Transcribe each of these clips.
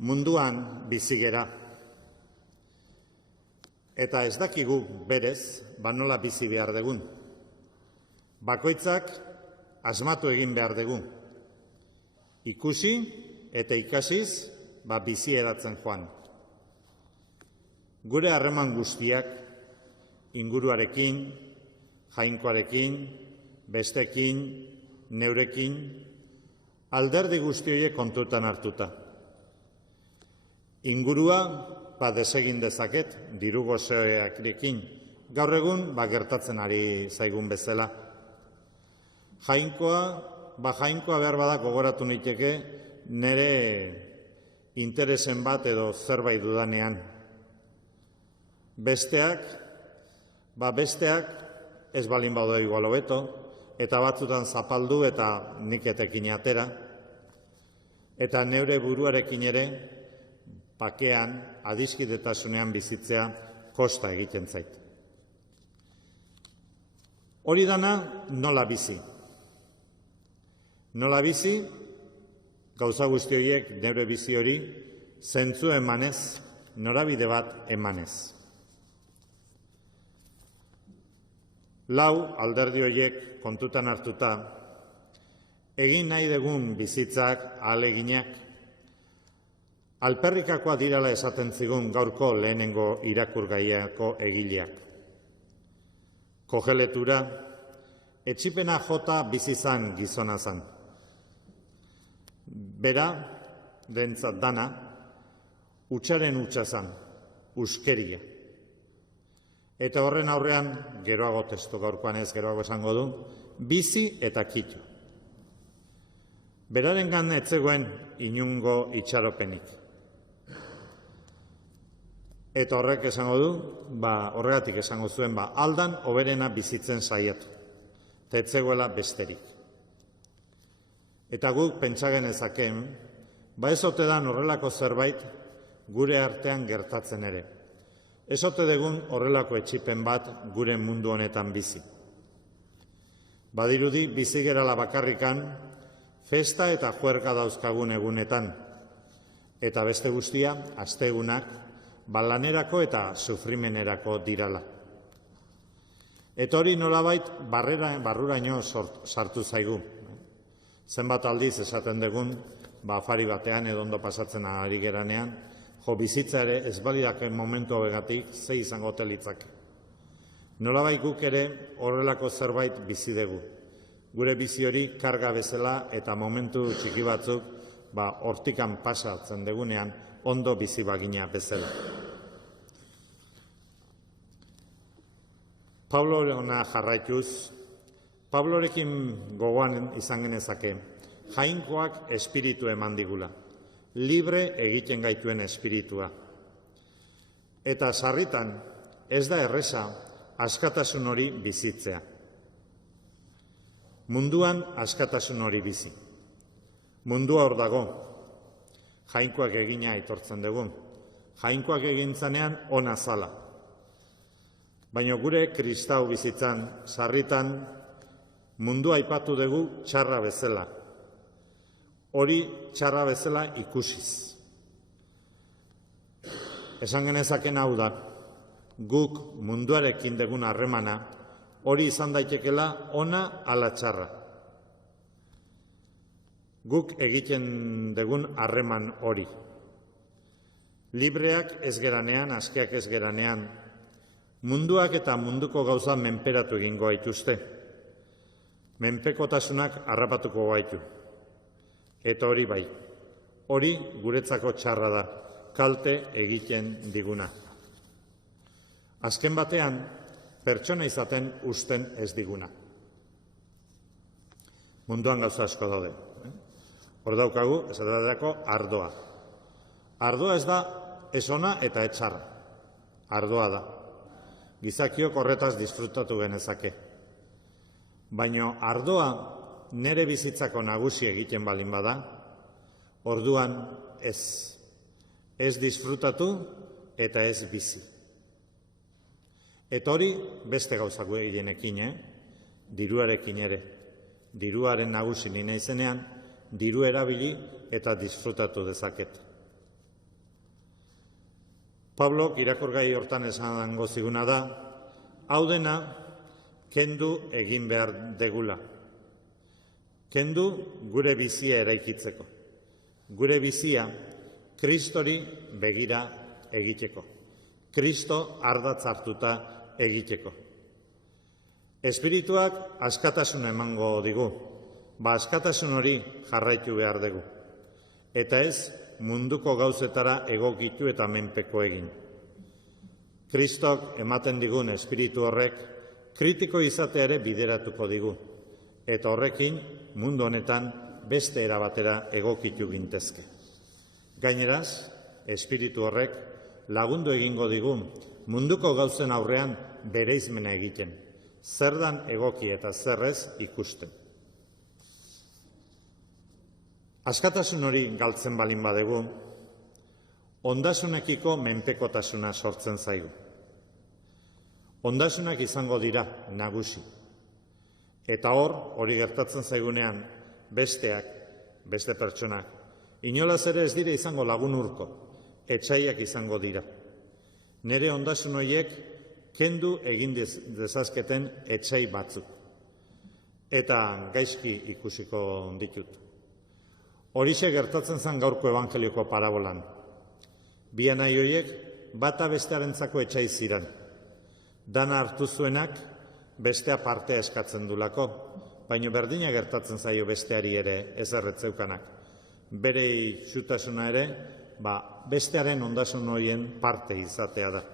munduan bizi gera. Eta ez dakigu berez, nola bizi behar dugun. Bakoitzak asmatu egin behar dugu. Ikusi eta ikasiz, bizi eratzen joan. Gure harreman guztiak, inguruarekin, jainkoarekin, bestekin, neurekin, alderdi guzti horiek kontutan hartuta. Ingurua, desegin dezaket, diru gozoearekin. Gaur egun, gertatzen ari zaigun bezala. Jainkoa behar badak gogoratu niteke, nire interesen bat edo zerbait dudanean. Besteak ez balin bado igual hobeto, eta batzutan zapaldu eta nik etekin atera. Eta neure buruarekin ere, bakean, adiskidetasunean bizitzea kosta egiten zait. Hori dana nola bizi. Nola bizi, gauza guzti horiek neure bizi hori, zentzu emanez, norabide bat emanez. Lau alderdi horiek kontutan hartuta, egin nahi dugun bizitzak ahaleginak, alperrikakoa dirala esaten zigun gaurko lehenengo irakurgaiako egileak. Kogeletura, etxipena jota bizizan gizona zan. Bera, dentzat dana, hutsaren hutsa zan, uskeria. Eta horren aurrean, geroago testu gaurkoan ez geroago esango du, bizi eta kitu. Beraren gan etzegoen inungo itxaropenik. Eta horrek esango du, horregatik esango zuen, aldan hoberena bizitzen saiatu. Tetzegoela besterik. Eta guk pentsagen ezakeen, ez ote dan horrelako zerbait gure artean gertatzen ere. Ez ote degun horrelako etxipen bat gure mundu honetan bizi. Badirudi bizi gerala bakarrikan, festa eta juerga dauzkagun egunetan. Eta beste guztia, astegunak, lanerako eta sufrimenerako dirala. Eta hori nolabait barruraino sartu zaigu. Zenbat aldiz esaten dugun, afari batean edo ondo pasatzen ari geranean, bizitza ere ez balidak momentu hobegatik ze izango telitzak. Nolabait guk ere horrelako zerbait bizi dugu. Gure bizi hori karga bezala eta momentu txiki batzuk hortikan pasatzen dugunean ondo bizi bagina bezala. Pablo ona jarraituz, Pablorekin gogoan izan genezake, jainkoak espiritu eman digula, libre egiten gaituen espiritua. Eta sarritan ez da erresa askatasun hori bizitzea. Munduan askatasun hori bizi. Mundua hor dago, jainkoak egina aitortzen dugu. Jainkoak egintzanean ona zala. Baina gure kristau bizitzan, sarritan, mundua aipatu dugu txarra bezala. Hori txarra bezala ikusiz. Esan genezaken hau da, guk munduarekin dugun harremana, hori izan daitekela ona ala txarra. Guk egiten dugun harreman hori. Libreak ez geranean, askeak ez geranean, munduak eta munduko gauza menperatu egingo gaituzte. Menpekotasunak harrapatuko gaitu. Eta hori bai. Hori guretzako txarra da, kalte egiten diguna. Azken batean, pertsona izaten uzten ez diguna. Munduan gauza asko daude. Hor daukagu, esaterako, ardoa. Ardoa ez da ez ona eta ez txarra. Ardoa da. Gizakiok horretaz disfrutatu genezake. Baina ardoa nere bizitzako nagusi egiten balin bada, orduan ez. Ez disfrutatu eta ez bizi. Eta hori beste gauzak egienekin, diruarekin ere. Diruaren nagusi nina izenean, diru erabili eta disfrutatu dezaket. Pablok irakurgai hortan esango ziguna da, hau dena kendu egin behar degula. Kendu gure bizia eraikitzeko. Gure bizia Kristori begira egiteko. Kristo ardatz hartuta egiteko. Espirituak askatasuna emango digu. Askatasun hori jarraitu behar dugu. Eta ez munduko gauzetara egokitu eta menpeko egin. Kristok ematen digun espiritu horrek kritiko izatea ere bideratuko digu. Eta horrekin mundu honetan beste erabatera egokitu gintezke. Gaineraz, espiritu horrek lagundu egingo digu munduko gauzen aurrean bereizmena egiten. Zer dan egoki eta zerrez ikusten. Askatasun hori galtzen balin badegu, ondasunekiko menpekotasuna sortzen zaigu. Ondasunak izango dira nagusi. Eta hori gertatzen zaigunean besteak, beste pertsonak, inolaz ere ez dira izango lagun urko, etsaiak izango dira. Nere ondasun horiek kendu egin dezazketen etsai batzuk. Eta gaizki ikusiko ditut. Horixe gertatzen zen gaurko evangelioko parabolan. Bi anai horiek bata bestearentzako etsai ziren. Dana hartu zuenak bestea partea eskatzen dulako, baina berdina gertatzen zaio besteari ere ezerretzeukanak. Bere itxutasuna ere, bestearen ondasun horien parte izatea da.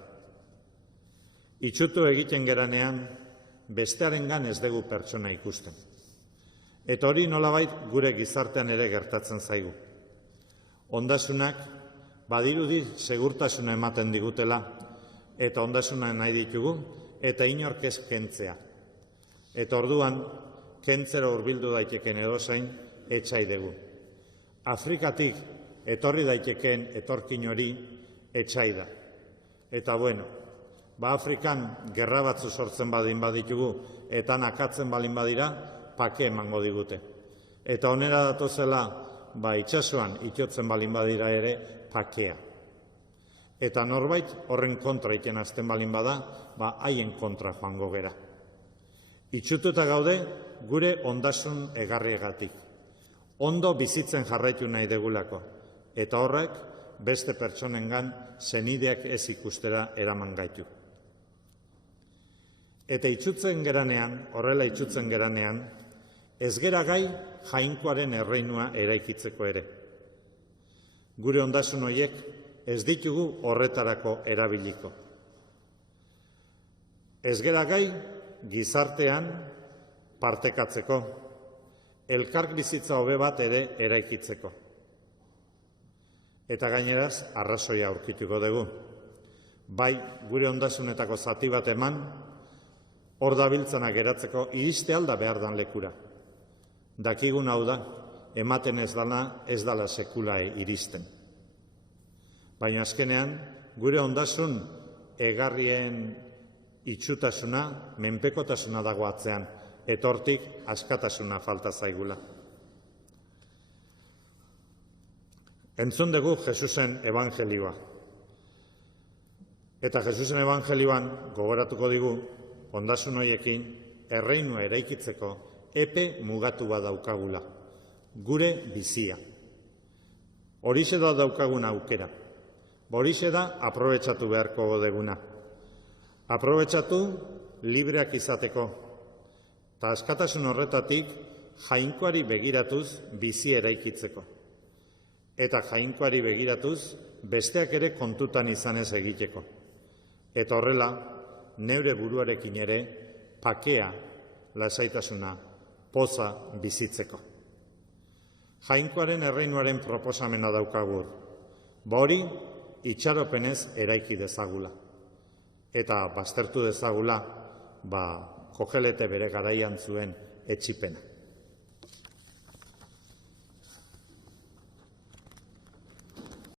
Itxutu egiten geranean, bestearengan ez dugu pertsona ikusten. Eta hori nolabait gure gizartean ere gertatzen zaigu. Ondasunak badirudi segurtasuna ematen digutela, eta ondasuna nahi ditugu, eta inork ez kentzea. Eta orduan, kentzera hurbildu daiteken edozein etsai dugu. Afrikatik etorri daitekeen etorkin hori etsai da. Eta Afrikan gerra batzu sortzen badin baditugu, eta nakatzen balin badira, pake emango digute. Eta onera datozela, itsasoan itxotzen balin badira ere, pakea. Eta norbait horren kontra iten azten balin bada, haien kontra joango gera. Itxututa gaude gure ondasun egarriegatik. Ondo bizitzen jarraitu nahi degulako. Eta horrek beste pertsonengan senideak ez ikustera eraman gaitu. Eta horrela itxutzen geranean, ez gera gai jainkoaren erreinua eraikitzeko ere. Gure ondasun horiek ez ditugu horretarako erabiliko. Ez gera gai gizartean partekatzeko, elkar bizitza hobe bat ere eraikitzeko. Eta gaineraz, arrazoia aurkituko dugu. Bai, gure ondasunetako zati bat eman, hor dabiltzanak geratzeko iriste alda behar dan lekura. Dakigun hau da, ematen ez dala sekula iristen. Baina azkenean, gure ondasun egarrien itxutasuna, menpekotasuna dago atzean, etortik askatasuna falta zaigula. Entzun dugu Jesusen evangelioa. Eta Jesusen evangelioan gogoratuko digu, ondasun horiekin erreinua eraikitzeko epe mugatu bat daukagula, gure bizia. Horixe da daukagun aukera. Horixe da aprobetxatu beharko deguna. Aprobetxatu libreak izateko. Eta askatasun horretatik jainkoari begiratuz bizi eraikitzeko. Eta jainkoari begiratuz besteak ere kontutan izanez egiteko. Eta horrela, neure buruarekin ere pakea, lasaitasuna, poza bizitzeko. Jainkoaren erreinuaren proposamena daukagur. Hori itxaropenez eraiki dezagula. Eta baztertu dezagula, Kogelete bere garaian zuen etxipena.